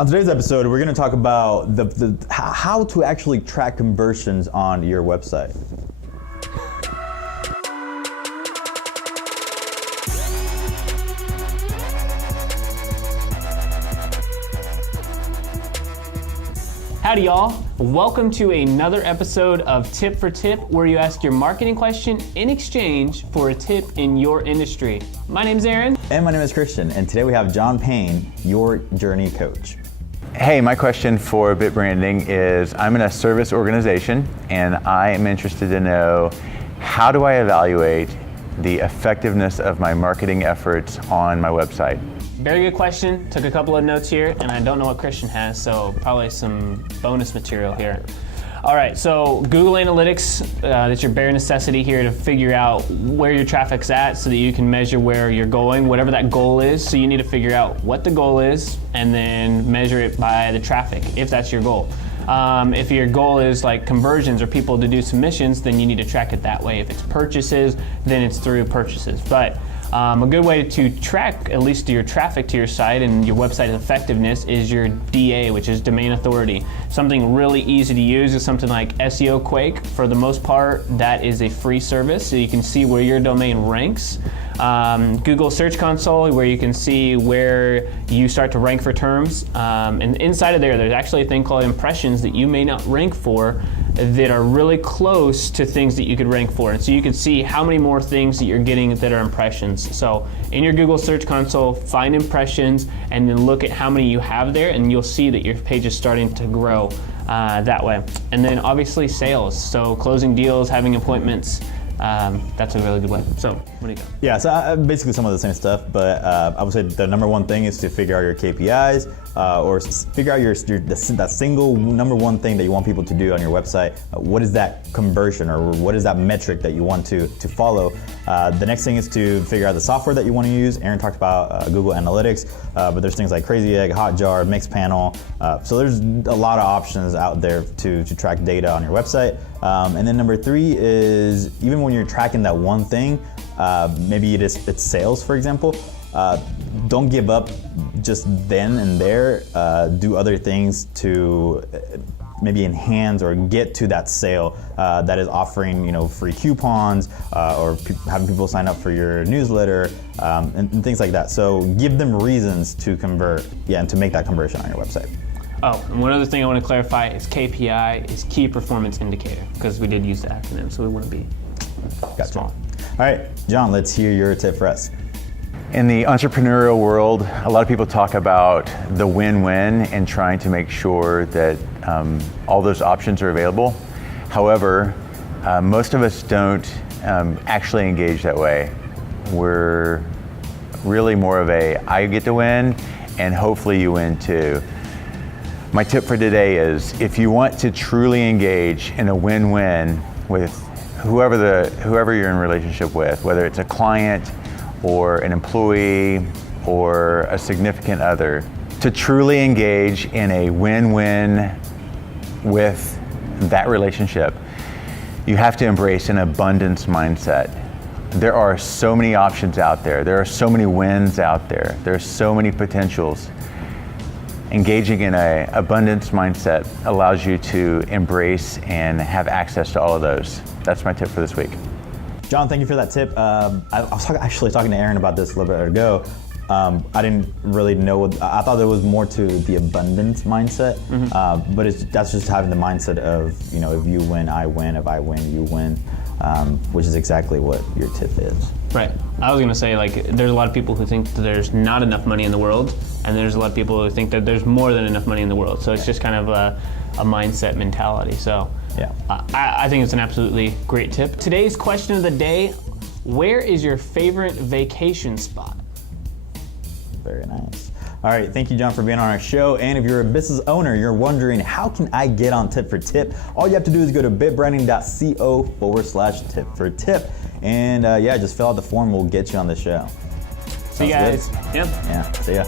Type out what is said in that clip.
On today's episode, we're going to talk about how to actually track conversions on your website. Howdy y'all, welcome to another episode of Tip for Tip, where you ask your marketing question in exchange for a tip in your industry. My name's Aaron. And my name is Christian, and today we have John Paine, your journey coach. Hey, my question for BitBranding is, I'm in a service organization and I am interested to know, how do I evaluate the effectiveness of my marketing efforts on my website? Very good question. Took a couple of notes here, and I don't know what Christian has, so probably some bonus material here. All right, so Google Analytics, that's your bare necessity here to figure out where your traffic's at so that you can measure where you're going, whatever that goal is. So you need to figure out what the goal is and then measure it by the traffic, if that's your goal. If your goal is like conversions or people to do submissions, then you need to track it that way. If it's purchases, then it's through purchases. But a good way to track at least your traffic to your site and your website effectiveness is your DA, which is domain authority. Something really easy to use is something like SEO Quake. For the most part, that is a free service, so you can see where your domain ranks. Google Search Console, where you can see where you start to rank for terms. And inside of there, there's actually a thing called impressions that you may not rank for that are really close to things that you could rank for. And so you can see how many more things that you're getting that are impressions. So in your Google Search Console, find impressions and then look at how many you have there, and you'll see that your page is starting to grow that way. And then obviously sales. So closing deals, having appointments, that's a really good way. So, what do you got? Yeah, so basically some of the same stuff, but I would say the number one thing is to figure out your KPIs, or figure out that single number one thing that you want people to do on your website. What is that conversion, or what is that metric that you want to follow? The next thing is to figure out the software that you want to use. Aaron talked about Google Analytics, but there's things like Crazy Egg, Hotjar, Mixpanel. So there's a lot of options out there to track data on your website. And then number three is, even when you're tracking that one thing, maybe it's sales, for example, don't give up just then and there. Do other things to maybe enhance or get to that sale that is offering, free coupons, or having people sign up for your newsletter, and things like that. So give them reasons to convert, and to make that conversion on your website. Oh, and one other thing I want to clarify is KPI is Key Performance Indicator, because we did use the acronym, so we want to be small. All right, John, let's hear your tip for us. In the entrepreneurial world, a lot of people talk about the win-win and trying to make sure that all those options are available. However, most of us don't actually engage that way. We're really more of I get to win, and hopefully you win too. My tip for today is, if you want to truly engage in a win-win with whoever you're in relationship with, whether it's a client or an employee or a significant other, to truly engage in a win-win with that relationship, you have to embrace an abundance mindset. There are so many options out there. There are so many wins out there. There are so many potentials. Engaging in an abundance mindset allows you to embrace and have access to all of those. That's my tip for this week. John, thank you for that tip. I was actually talking to Aaron about this a little bit ago. I didn't really know I thought there was more to the abundance mindset, but that's just having the mindset of, if you win, I win. If I win, you win, which is exactly what your tip is. Right. I was going to say, there's a lot of people who think that there's not enough money in the world, and there's a lot of people who think that there's more than enough money in the world. So it's just kind of a mindset mentality. So yeah, I think it's an absolutely great tip. Today's question of the day: where is your favorite vacation spot? Very nice. All right, thank you, John, for being on our show. And if you're a business owner, you're wondering, how can I get on Tip for Tip? All you have to do is go to bitbranding.co/tip for tip. And just fill out the form. We'll get you on the show. See you guys. Yeah, see ya.